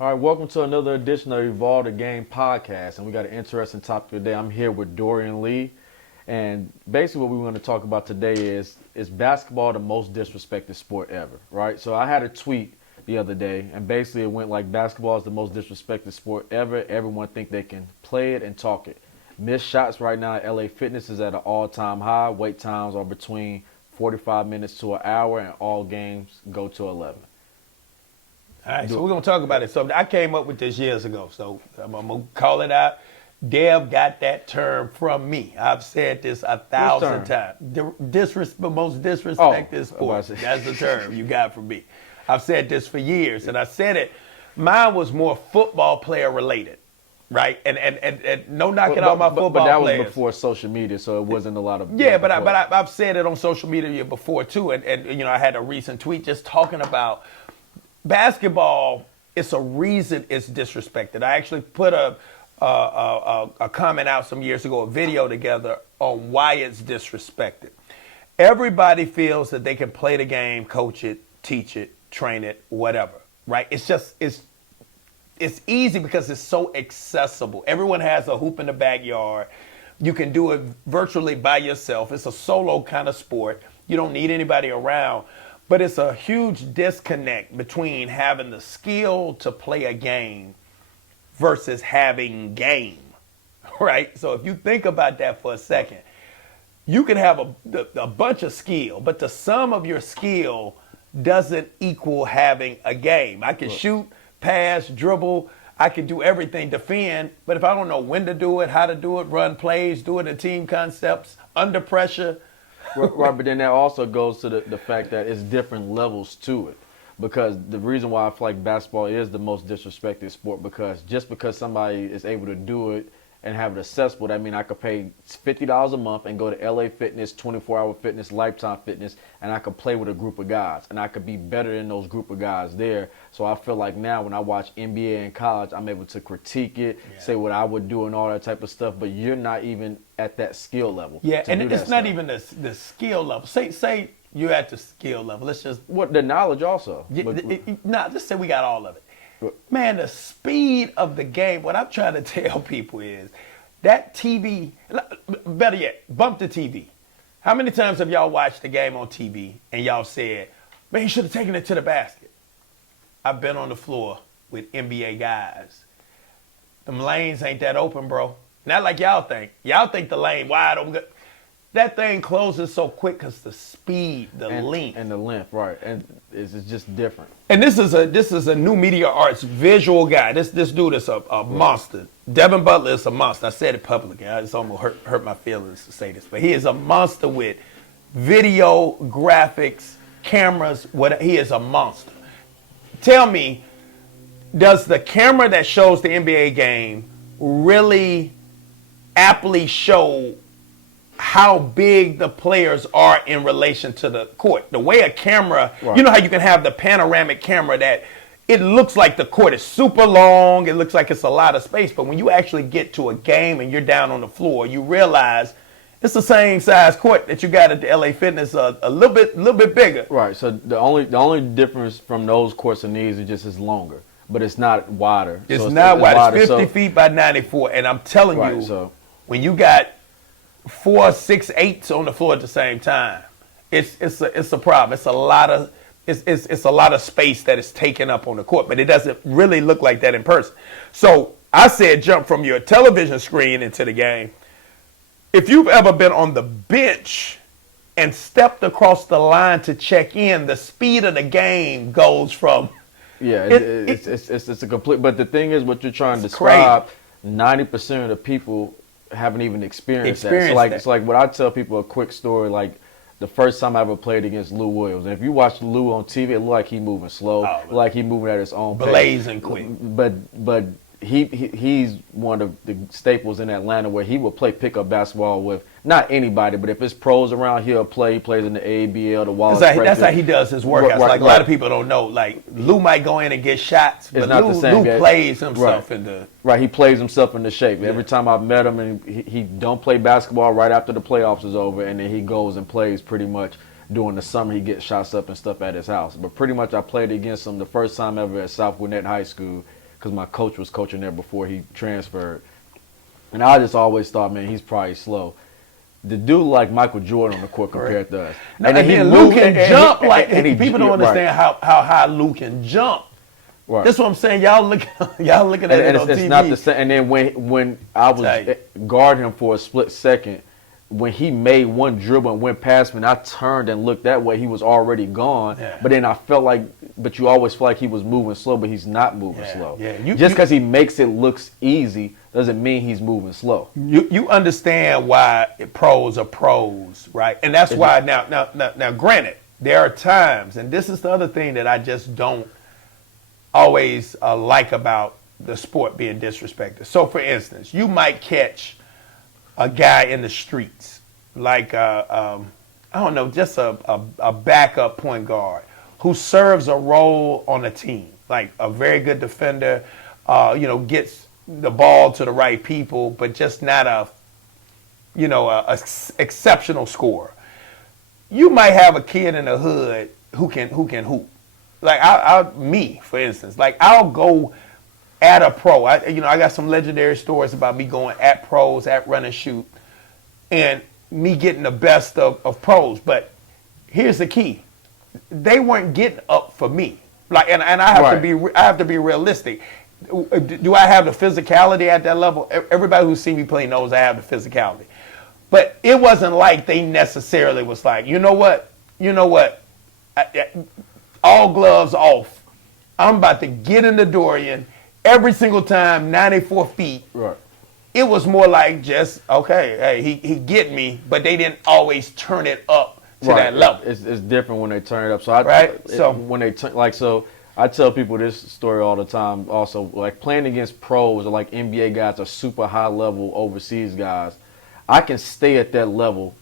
All right, welcome to another edition of Evolve the Game podcast, and we got an interesting topic today. I'm here with Dorian Lee, and basically what we want to talk about today is basketball the most disrespected sport ever, right? So I had a tweet the other day, and basically it went like basketball is the most disrespected sport ever. Everyone think they can play it and talk it. Missed shots right now at LA Fitness is at an all-time high. Wait times are between 45 minutes to an hour, and all games go to 11. All right, so we're going to talk about it. So I came up with this years ago, so I'm going to call it out. Dev got that term from me. I've said this 1,000 times. Most disrespected sport. That's the term you got from me. I've said this for years, and I said it. Mine was more football player related, right? And no knocking out my football players. But that was before social media, so it wasn't a lot of... Yeah, but I've said it on social media before, too. And you know, I had a recent tweet just talking about basketball. It's a reason it's disrespected. I actually put a comment out some years ago, a video together on why it's disrespected. Everybody feels that they can play the game, coach it, teach it, train it, whatever, right? It's easy because it's so accessible. Everyone has a hoop in the backyard. You can do it virtually by yourself. It's a solo kind of sport. You don't need anybody around. But it's a huge disconnect between having the skill to play a game versus having game, right? So if you think about that for a second, you can have a bunch of skill, but the sum of your skill doesn't equal having a game. I can shoot, pass, dribble, I can do everything, defend, but if I don't know when to do it, how to do it, run plays, do it in team concepts, under pressure. Right, but then that also goes to the fact that it's different levels to it. Because the reason why I feel like basketball is the most disrespected sport, because just because somebody is able to do it and have it accessible, that means I could pay $50 a month and go to LA Fitness, 24-hour fitness, Lifetime Fitness, and I could play with a group of guys. And I could be better than those group of guys there. So I feel like now when I watch NBA in college, I'm able to critique it, say what I would do and all that type of stuff. But you're not even at that skill level. Yeah, and it's not even the skill level. Say you're at the skill level. Let's just... the knowledge also. Let's say we got all of it. Man, the speed of the game, what I'm trying to tell people is that TV, better yet, bump the TV. How many times have y'all watched the game on TV and y'all said, man, you should have taken it to the basket? I've been on the floor with NBA guys. Them lanes ain't that open, bro. Not like y'all think. Y'all think the lane wide open. That thing closes so quick because the speed, length. And the length, right. And it's just different. And this is a new media arts visual guy. This dude is a monster. Devon Butler is a monster. I said it publicly. I just almost hurt my feelings to say this. But he is a monster with video, graphics, cameras. He is a monster. Tell me, does the camera that shows the NBA game really aptly show how big the players are in relation to the court? The way a camera, right. You know how you can have the panoramic camera that it looks like the court is super long, it looks like it's a lot of space, but when you actually get to a game and you're down on the floor, you realize it's the same size court that you got at the LA Fitness, a little bit bigger. Right, so the only difference from those courts and these is just it's longer, but it's not wider. It's not wider. It's 50 feet by 94, and I'm telling you, when you got 4, 6, 8s on the floor at the same time, it's a problem. It's a lot of space that is taken up on the court, but it doesn't really look like that in person. So I said jump from your television screen into the game. If you've ever been on the bench and stepped across the line to check in, the speed of the game goes from... Yeah, it's a complete... But the thing is, what you're trying to describe, 90% of the people haven't even experienced that. So like what I tell people, a quick story, like the first time I ever played against Lou Williams. And if you watch Lou on TV, it looked like he moving slow, like he moving at his own pace. Blazing quick. But he's one of the staples in Atlanta where he will play pickup basketball with not anybody, but if it's pros around, he'll play. He plays in the ABL, the Wallace. That's how he does his workouts. Like a lot of people don't know. Like Lou might go in and get shots, but Lou plays himself into. Right, he plays himself into shape. Yeah. Every time I've met him, and he don't play basketball right after the playoffs is over, and then he goes and plays pretty much during the summer. He gets shots up and stuff at his house. But pretty much I played against him the first time ever at South Gwinnett High School. because my coach was coaching there before he transferred. And I just always thought, man, he's probably slow. The dude like Michael Jordan on the court compared to us. And then Luke can jump people don't understand how high Luke can jump. Right. That's what I'm saying. Y'all looking at it on TV. It's not the same. And then when I was guarding him for a split second, when he made one dribble and went past me, and I turned and looked that way, he was already gone. Yeah. But then I felt like, but you always feel like he was moving slow, but he's not moving slow. Yeah. Just because he makes it looks easy doesn't mean he's moving slow. You understand why pros are pros, right? And that's why now, granted, there are times, and this is the other thing that I just don't always like about the sport being disrespected. So, for instance, you might catch a guy in the streets, like I don't know, just a backup point guard who serves a role on a team, like a very good defender, gets the ball to the right people, but just not a exceptional scorer. You might have a kid in the hood who can hoop. Like me, for instance, like I'll go at a pro. I got some legendary stories about me going at pros, at run and shoot, and me getting the best of pros. But here's the key: they weren't getting up for me. Like, and I have to be realistic. Do I have the physicality at that level? Everybody who's seen me play knows I have the physicality. But it wasn't like they necessarily was like, you know what, all gloves off. I'm about to get into Dorian every single time, 94 feet. Right. It was more like just, okay, hey, he get me, but they didn't always turn it up to that level. It's different when they turn it up. So I tell people this story all the time also, like playing against pros or like NBA guys or super high level overseas guys, I can stay at that level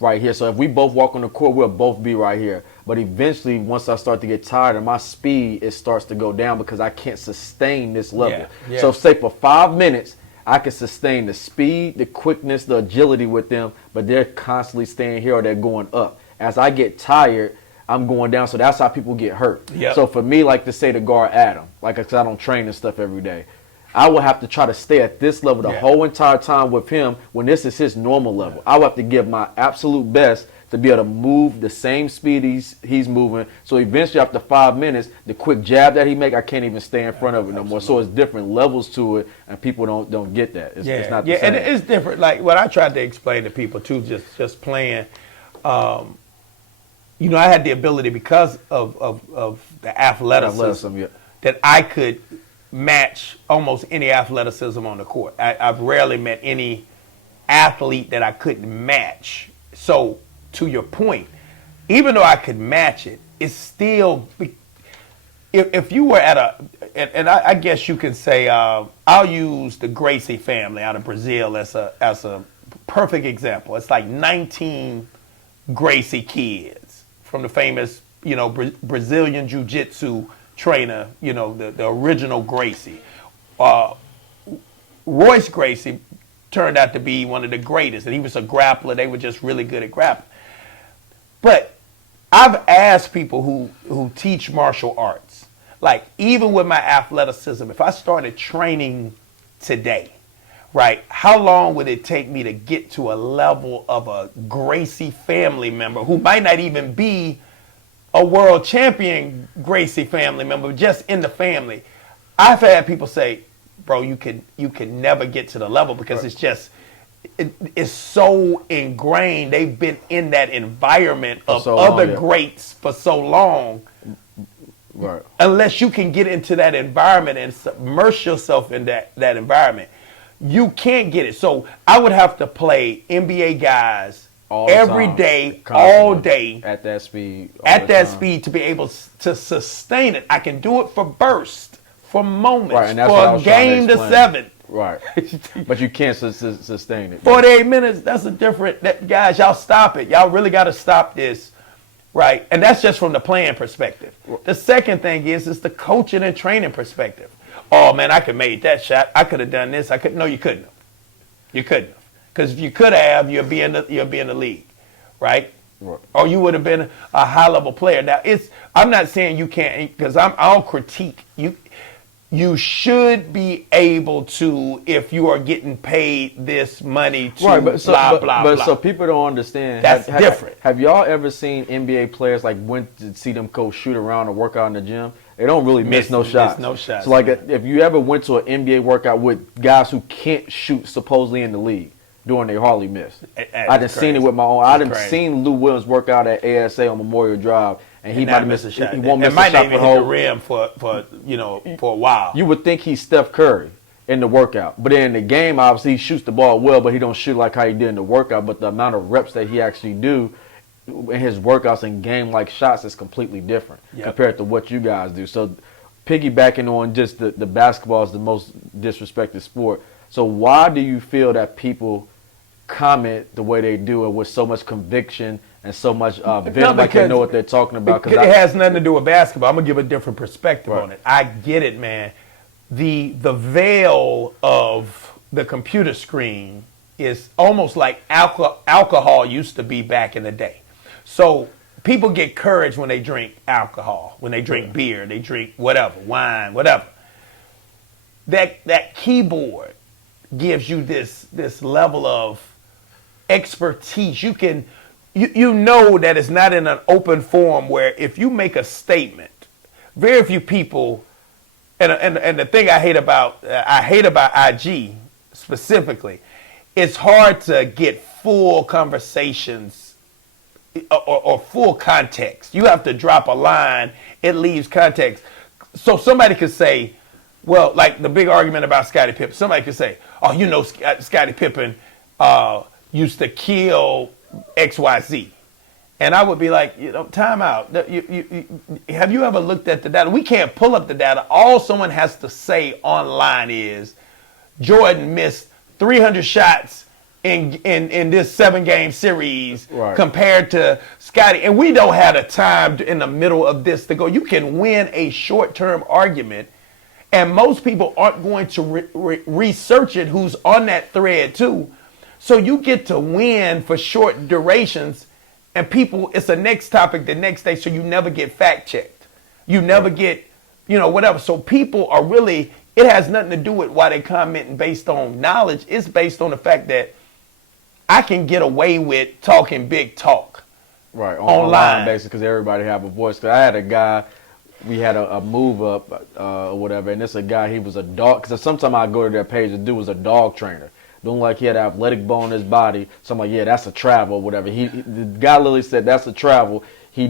right here. So if we both walk on the court, we'll both be right here. But eventually, once I start to get tired and my speed, it starts to go down because I can't sustain this level. Yeah. So say for 5 minutes, I can sustain the speed, the quickness, the agility with them, but they're constantly staying here or they're going up. As I get tired, I'm going down. So that's how people get hurt. Yep. So for me, like to say to guard Adam, like I said, I don't train and stuff every day. I will have to try to stay at this level the whole entire time with him when this is his normal level. I will have to give my absolute best to be able to move the same speed he's moving. So eventually after 5 minutes, the quick jab that he make, I can't even stay in front of it no more. So it's different levels to it, and people don't get that. It's not the same. And it's different. Like what I tried to explain to people too, just playing. I had the ability because of the athleticism that I could match almost any athleticism on the court. I've rarely met any athlete that I couldn't match. So to your point, even though I could match it, it's still, if you were and I guess you can say, I'll use the Gracie family out of Brazil as a perfect example. It's like 19 Gracie kids from the famous, Brazilian jiu-jitsu trainer, the original Gracie. Royce Gracie turned out to be one of the greatest, and he was a grappler. They were just really good at grappling. But I've asked people who teach martial arts, like even with my athleticism, if I started training today, right, how long would it take me to get to a level of a Gracie family member who might not even be a world champion Gracie family member, just in the family? I've had people say, bro, you can never get to the level because it's just, it's so ingrained. They've been in that environment of other greats for so long. Right. Unless you can get into that environment and immerse yourself in that environment, you can't get it. So I would have to play NBA guys every day, all day, at that speed, speed to be able to sustain it. I can do it for bursts, for moments, right, and that's for a game to 7. Right, but you can't sustain it. 48 minutes, that's a different, guys, y'all stop it. Y'all really got to stop this, right? And that's just from the playing perspective. The second thing is the coaching and training perspective. Oh, man, I could have made that shot. I could have done this. No, you couldn't have. You couldn't have. Because if you could have, you'll be in the league, right? Or you would have been a high-level player. Now, I'm not saying you can't, because I'll critique you. you should be able to, if you are getting paid this money to Right, but so, blah, but, blah, but blah. so people don't understand. That's different. Have y'all ever seen NBA players like went to see them coach shoot around or work out in the gym? They don't really miss no shots. No shots. So like if you ever went to an NBA workout with guys who can't shoot supposedly in the league, doing they hardly miss. I done seen it with my own. I done seen Lou Williams work out at ASA on Memorial Drive, and he might miss a shot. He won't miss a shot. Might not even hit the rim for a while. You would think he's Steph Curry in the workout, but in the game, obviously he shoots the ball well, but he don't shoot like how he did in the workout. But the amount of reps that he actually do in his workouts and game-like shots is completely different compared to what you guys do. So piggybacking on just the basketball is the most disrespected sport. So why do you feel that people comment the way they do it with so much conviction and so much venom, like they know what they're talking about? Because it has nothing to do with basketball. I'm going to give a different perspective on it. I get it, man. The veil of the computer screen is almost like alcohol used to be back in the day. So people get courage when they drink alcohol, when they drink beer, they drink whatever, wine, whatever. That keyboard gives you this level of expertise. You know that it's not in an open forum where if you make a statement, very few people, and the thing I hate about IG specifically, it's hard to get full conversations or full context. You have to drop a line, it leaves context. So somebody could say, well, like the big argument about Scottie Pippen, somebody could say, oh, you know, Scottie Pippen used to kill XYZ. And I would be like, time out. Have you ever looked at the data? We can't pull up the data. All someone has to say online is Jordan missed 300 shots in this 7-game series compared to Scottie. And we don't have the time in the middle of this to go. You can win a short-term argument, and most people aren't going to research it who's on that thread too. So you get to win for short durations, and people, it's a next topic the next day, so you never get fact-checked. You never get, whatever. So people are really, it has nothing to do with why they commenting based on knowledge. It's based on the fact that I can get away with talking big talk. Right, online basically, because everybody have a voice. Because I had a guy, we had a move up or whatever, and this a guy, he was a dog. Because sometimes I go to their page, the dude was a dog trainer. Don't like he had an athletic bone in his body. So I'm like, yeah, that's a travel or whatever. The guy literally said that's a travel. He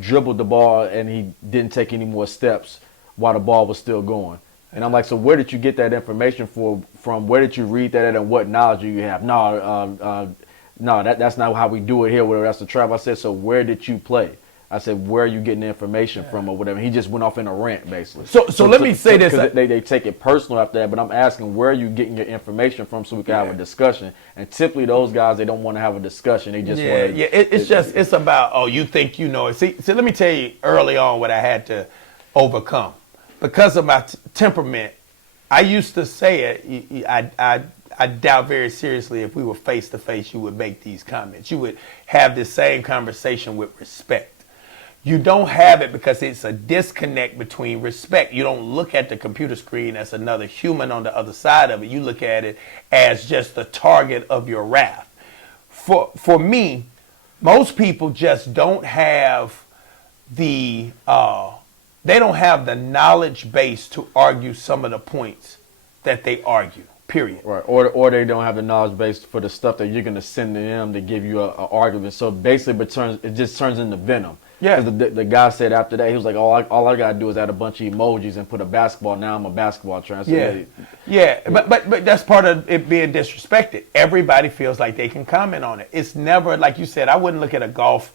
dribbled the ball and he didn't take any more steps while the ball was still going. And I'm like, so where did you get that information from? Where did you read that at, and what knowledge do you have? No, that's not how we do it here. Whatever, that's a travel. I said, so where did you play? I said, where are you getting the information from or whatever? He just went off in a rant, basically. So let me say this. Because they take it personal after that, but I'm asking, where are you getting your information from so we can have a discussion? And typically those guys, they don't want to have a discussion. They just want to... It's about, oh, you think you know it. See, let me tell you early on what I had to overcome. Because of my temperament, I used to say it, I doubt very seriously if we were face-to-face, you would make these comments. You would have this same conversation with respect. You don't have it because it's a disconnect between respect. You don't look at the computer screen as another human on the other side of it. You look at it as just the target of your wrath. For me, most people just don't have the knowledge base to argue some of the points that they argue. Period. Right, or they don't have the knowledge base for the stuff that you're going to send to them to give you an argument. So basically, it just turns into venom. Yeah. The guy said after that, he was like, all I got to do is add a bunch of emojis and put a basketball. Now I'm a basketball trainer. But that's part of it being disrespected. Everybody feels like they can comment on it. It's never, like you said, I wouldn't look at a golf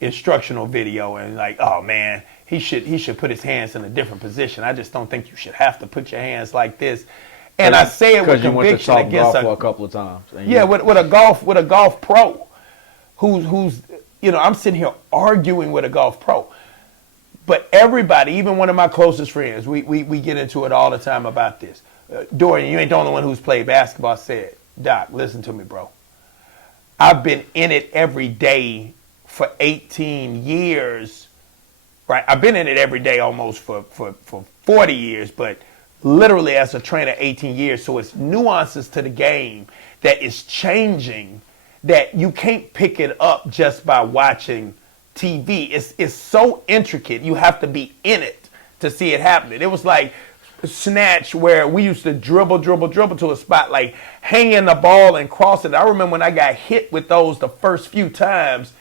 instructional video and like, oh man, he should put his hands in a different position. I just don't think you should have to put your hands like this. And I say it with conviction against for a couple of times. With a golf pro, who's I'm sitting here arguing with a golf pro. But everybody, even one of my closest friends, we get into it all the time about this. Dorian, you ain't the only one who's played basketball. Said, Doc, listen to me, bro. I've been in it every day for 18 years. Right, I've been in it every day almost for 40 years, but literally as a trainer 18 years. So it's nuances to the game that is changing that you can't pick it up just by watching TV. It's so intricate. You have to be in it to see it happening. It was like snatch where we used to dribble to a spot, like hanging the ball and crossing it. I remember when I got hit with those the first few times,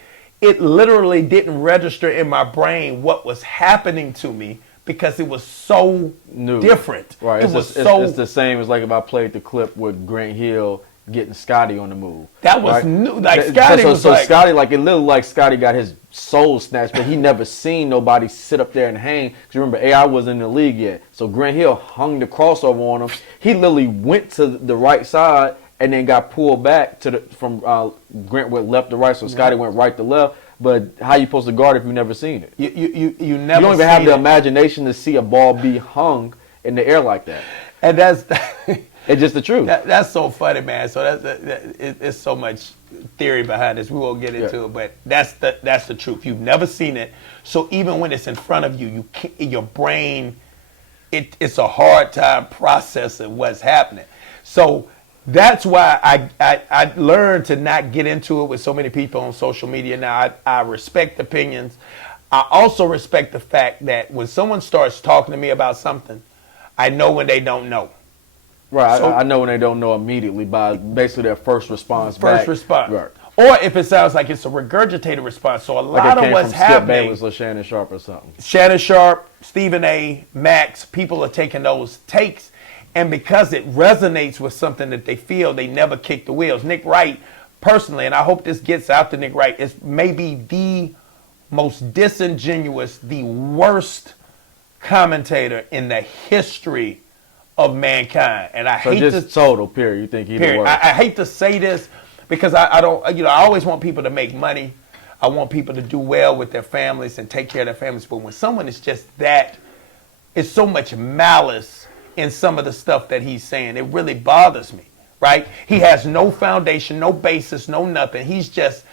it literally didn't register in my brain what was happening to me because it was so different. Right. It's the same as like if I played the clip with Grant Hill getting Scotty on the move. That was right? new. Like Scotty was like, Scotty, like it looked like Scotty got his soul snatched, but he never seen nobody sit up there and hang. Because remember, AI wasn't in the league yet. So Grant Hill hung the crossover on him. He literally went to the right side and then got pulled back from Grant went left to right, so Scotty went right to left. But how you supposed to guard if you never seen it? You never. You don't even have the imagination to see a ball be hung in the air like that. And that's it's just the truth. That's so funny, man. So it's so much theory behind this. We won't get into it, but that's the truth. You've never seen it, so even when it's in front of you, you can't, your brain, it's a hard time processing what's happening. So that's why I learned to not get into it with so many people on social media. Now I respect opinions. I also respect the fact that when someone starts talking to me about something, I know when they don't know. Right, so, I know when they don't know immediately by basically their first response. Right. Or if it sounds like it's a regurgitated response. So a lot of what's happening. Skip Bayless or Shannon Sharp or something. Shannon Sharp, Stephen A., Max, people are taking those takes, and because it resonates with something that they feel, they never kick the wheels. Nick Wright, personally, and I hope this gets out to Nick Wright, is maybe the most disingenuous, the worst commentator in the history of mankind. And I hate just to total period. You think he's the worst? I hate to say this because I don't, I always want people to make money. I want people to do well with their families and take care of their families. But when someone is just that, it's so much malice in some of the stuff that he's saying. It really bothers me, right? He has no foundation, no basis, no nothing. He's just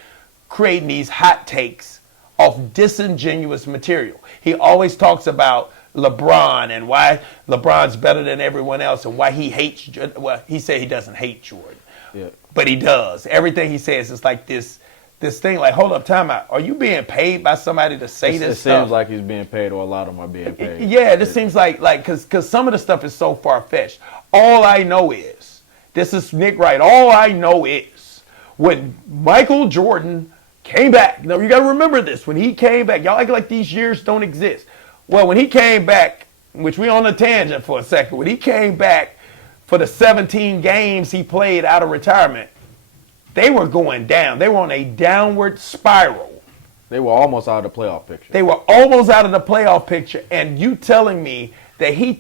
creating these hot takes off disingenuous material. He always talks about LeBron and why LeBron's better than everyone else and why he hates, well, he said he doesn't hate Jordan, but he does. Everything he says is like this thing, like, hold up, time out. Are you being paid by somebody to say this stuff? It seems like he's being paid, or a lot of them are being paid. Yeah, this seems like because some of the stuff is so far-fetched. All I know is, this is Nick Wright, all I know is when Michael Jordan came back, now you got to remember this, when he came back, y'all act like these years don't exist. Well, when he came back, which we on a tangent for a second, when he came back for the 17 games he played out of retirement, they were going down. They were on a downward spiral. They were almost out of the playoff picture. They were almost out of the playoff picture, and you telling me that he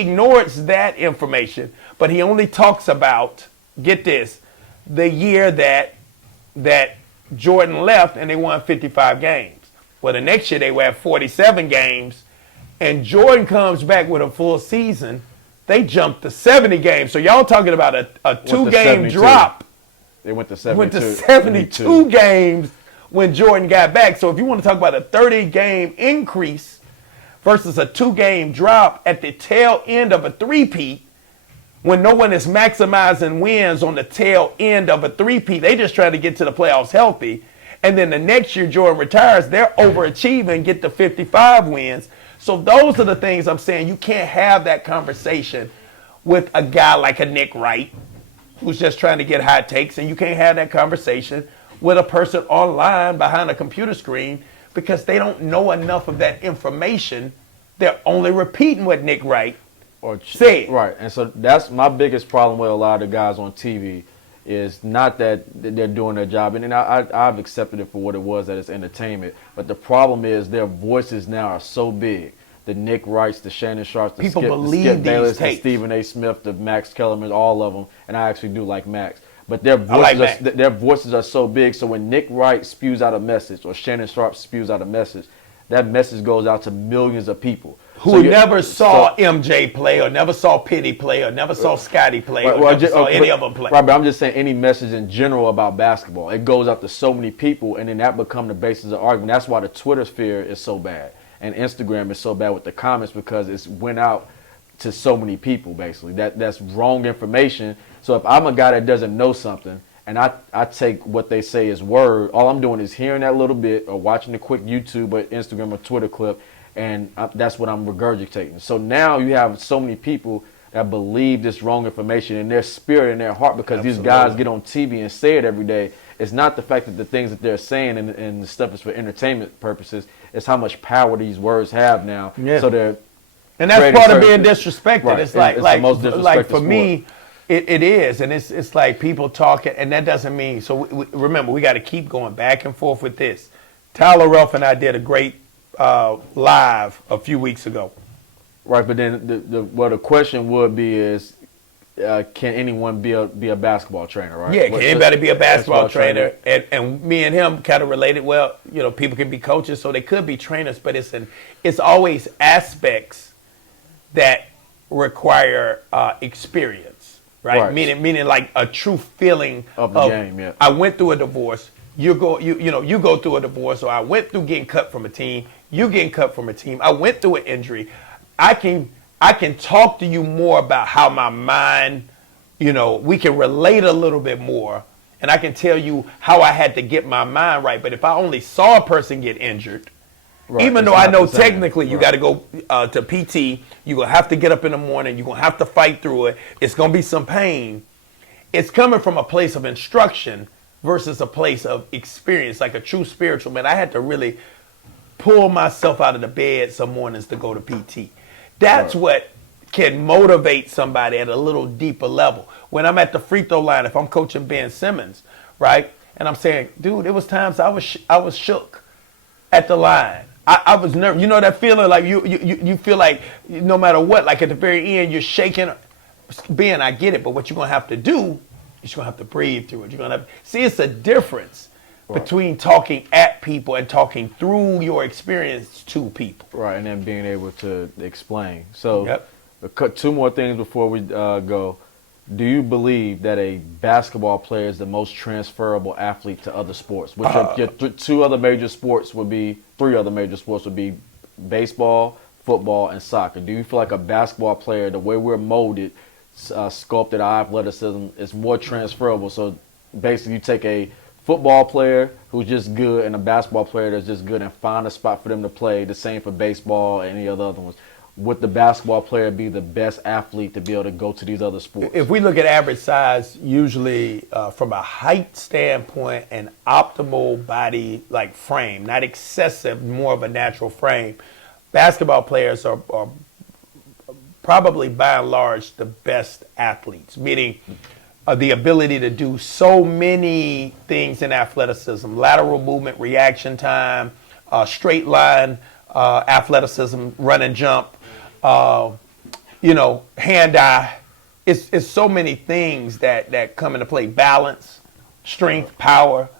ignores that information, but he only talks about, get this, the year that Jordan left and they won 55 games. Well, the next year they were at 47 games, and Jordan comes back with a full season. They jumped to 70 games. So y'all talking about a 2-game drop. They went to 72. Went to 72 games when Jordan got back. So if you want to talk about a 30-game increase versus a 2-game drop at the tail end of a three-peat, when no one is maximizing wins on the tail end of a three-peat, they just try to get to the playoffs healthy. And then the next year Jordan retires, they're overachieving, get to 55 wins. So those are the things I'm saying. You can't have that conversation with a guy like a Nick Wright, who's just trying to get hot takes, and you can't have that conversation with a person online behind a computer screen because they don't know enough of that information. They're only repeating what Nick Wright said. Right, and so that's my biggest problem with a lot of the guys on TV. Is not that they're doing their job, and I've accepted it for what it was, that it's entertainment. But the problem is their voices now are so big. The Nick Wrights, the Shannon Sharps, the Skip Bayless, the Stephen A. Smith, the Max Kellerman, all of them. And I actually do like Max. But their voices are so big, so when Nick Wright spews out a message or Shannon Sharp spews out a message, that message goes out to millions of people. Who never saw MJ play, or never saw Penny play, or never saw Scotty play, or never saw any of them play. Right, but I'm just saying any message in general about basketball. It goes out to so many people, and then that becomes the basis of argument. That's why the Twitter sphere is so bad. and Instagram is so bad with the comments because it's went out to so many people. Basically, that's wrong information. So if I'm a guy that doesn't know something and I take what they say as word, all I'm doing is hearing that little bit or watching a quick YouTube or Instagram or Twitter clip, and that's what I'm regurgitating. So now you have so many people that believe this wrong information in their spirit and their heart because Absolutely. these guys get on TV and say it every day. It's not the fact that the things that they're saying and the stuff is for entertainment purposes. It's how much power these words have now. Yeah. So they're And that's part of being disrespected. Right. It's like, It's the most disrespected like for sport. me, it is, and it's like people talking, and that doesn't mean. So remember, we got to keep going back and forth with this. Tyler Ruff and I did a great live a few weeks ago. Right, but then the question would be is, can anyone be a basketball trainer? Right? Yeah, can anybody be a basketball trainer? And me and him kind of related. Well, people can be coaches, so they could be trainers, but it's always aspects that require experience, right? Meaning like a true feeling of the game. Yeah, I went through a divorce. You go through a divorce, or I went through getting cut from a team. You getting cut from a team. I went through an injury. I can talk to you more about how my mind, we can relate a little bit more, and I can tell you how I had to get my mind right. But if I only saw a person get injured, right, even though I know technically you got to go to PT, you're going to have to get up in the morning, you're going to have to fight through it, it's going to be some pain. It's coming from a place of instruction versus a place of experience, like a true spiritual man. I had to really pull myself out of the bed some mornings to go to PT. That's what can motivate somebody at a little deeper level. When I'm at the free throw line, if I'm coaching Ben Simmons, right, and I'm saying, dude, there was times I was shook at the line. I was nervous. You know that feeling like you feel like no matter what, like at the very end, you're shaking. Ben, I get it, but what you're gonna have to do is you're gonna have to breathe through it. You're gonna see it's a difference between talking at people and talking through your experience to people. Right, and then being able to explain. So, two more things before we go. Do you believe that a basketball player is the most transferable athlete to other sports? Which your three other major sports would be baseball, football, and soccer. Do you feel like a basketball player, the way we're molded, sculpted, our athleticism, is more transferable? So basically you take a football player who's just good and a basketball player that's just good and find a spot for them to play. The same for baseball and any other ones. Would the basketball player be the best athlete to be able to go to these other sports? If we look at average size, usually from a height standpoint and optimal body like frame, not excessive, more of a natural frame, basketball players are probably by and large the best athletes, meaning the ability to do so many things in athleticism: lateral movement, reaction time, straight line athleticism, run and jump, hand-eye. It's so many things that come into play. Balance, strength, power,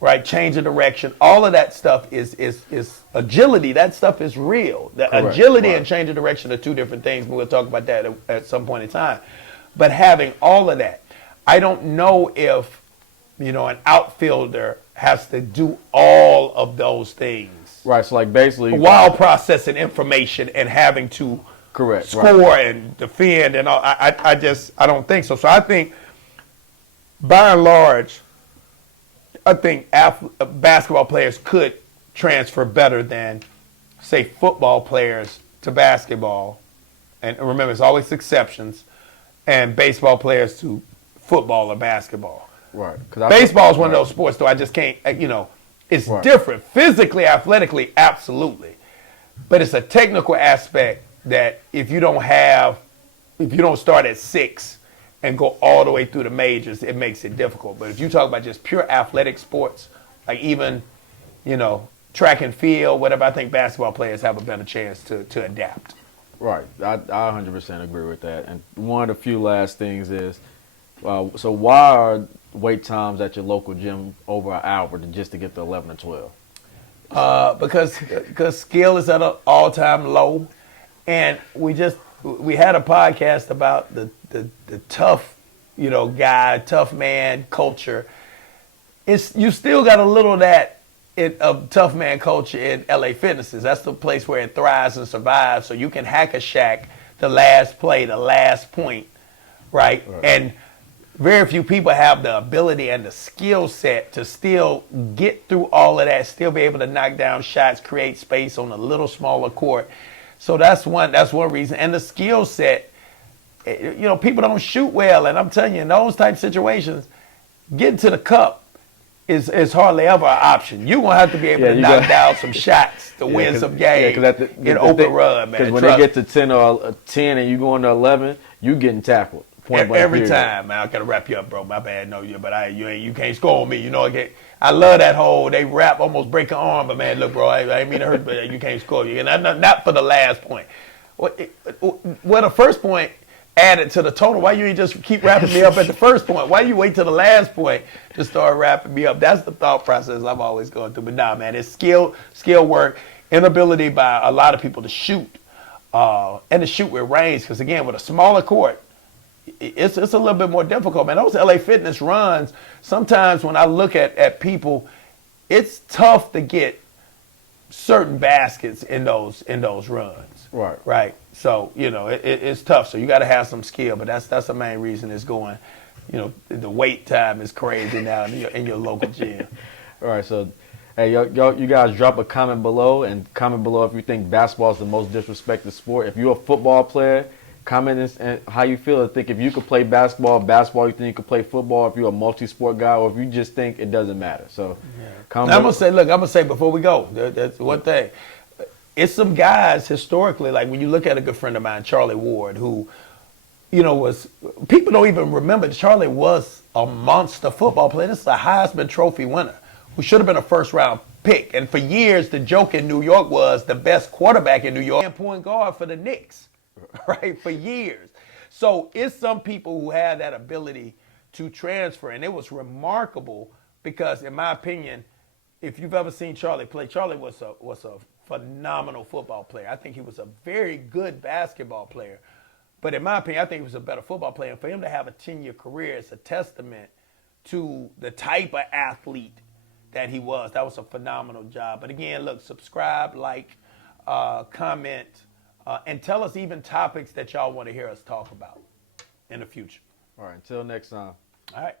right? Change of direction. All of that stuff is agility. That stuff is real. The agility and change of direction are two different things, but we'll talk about that at some point in time. But having all of that, I don't know if, an outfielder has to do all of those things. Right, so like basically while processing information and having to score and defend and all. I don't think so. So I think, by and large, basketball players could transfer better than, say, football players to basketball. And remember, it's always exceptions. And baseball players to football or basketball. Right. Baseball is one of those sports, though I just can't, it's different. Physically, athletically, absolutely. But it's a technical aspect that if you don't start at 6 and go all the way through the majors, it makes it difficult. But if you talk about just pure athletic sports, like even, track and field, whatever, I think basketball players have a better chance to adapt. Right. I 100% agree with that. And one of the few last things is, so why are wait times at your local gym over an hour just to get to 11 or 12? Because skill is at an all-time low. And we had a podcast about the tough, guy, tough man culture. You still got a little of that of tough man culture in LA Fitnesses. That's the place where it thrives and survives. So you can hack a shack, the last play, the last point, right? And very few people have the ability and the skill set to still get through all of that, still be able to knock down shots, create space on a little smaller court. So that's one reason. And the skill set, people don't shoot well. And I'm telling you, in those type situations, getting to the cup is hardly ever an option. You're going to have to be able to knock down some shots to win some games in open run, man. Because when they get to 10 or 10 and you go into 11, you getting tackled. Every time, man. I got to wrap you up, bro. My bad. No, but you can't score on me. I love that whole, they wrap, almost break an arm. But, man, look, bro, I ain't mean to hurt, but you can't score. And not for the last point. Well, the first point added to the total. Why you ain't just keep wrapping me up at the first point? Why you wait till the last point to start wrapping me up? That's the thought process I'm always going through. But nah, man, it's skill work, inability by a lot of people to shoot, and to shoot with range. Because again, with a smaller court, it's a little bit more difficult, man. Those LA Fitness runs, sometimes when I look at people, it's tough to get certain baskets in those runs. Right. So, it's tough. So you got to have some skill, but that's the main reason it's going. The wait time is crazy now in your local gym. All right. So, hey, you guys drop a comment below and comment below if you think basketball is the most disrespected sport. If you're a football player, comment and how you feel. I think if you could play basketball, you think you could play football. If you're a multi-sport guy, or if you just think it doesn't matter. So, comment. I'm gonna say before we go, that's one thing. It's some guys historically, like when you look at a good friend of mine, Charlie Ward, who, was, people don't even remember that Charlie was a monster football player. This is a Heisman Trophy winner who should have been a first-round pick. And for years, the joke in New York was the best quarterback in New York and point guard for the Knicks, right, for years. So it's some people who have that ability to transfer. And it was remarkable because, in my opinion, if you've ever seen Charlie play, Charlie was a phenomenal football player. I think he was a very good basketball player. But in my opinion, I think he was a better football player. And for him to have a 10-year career is a testament to the type of athlete that he was. That was a phenomenal job. But again, look, subscribe, like, comment, and tell us even topics that y'all want to hear us talk about in the future. All right, until next time. All right.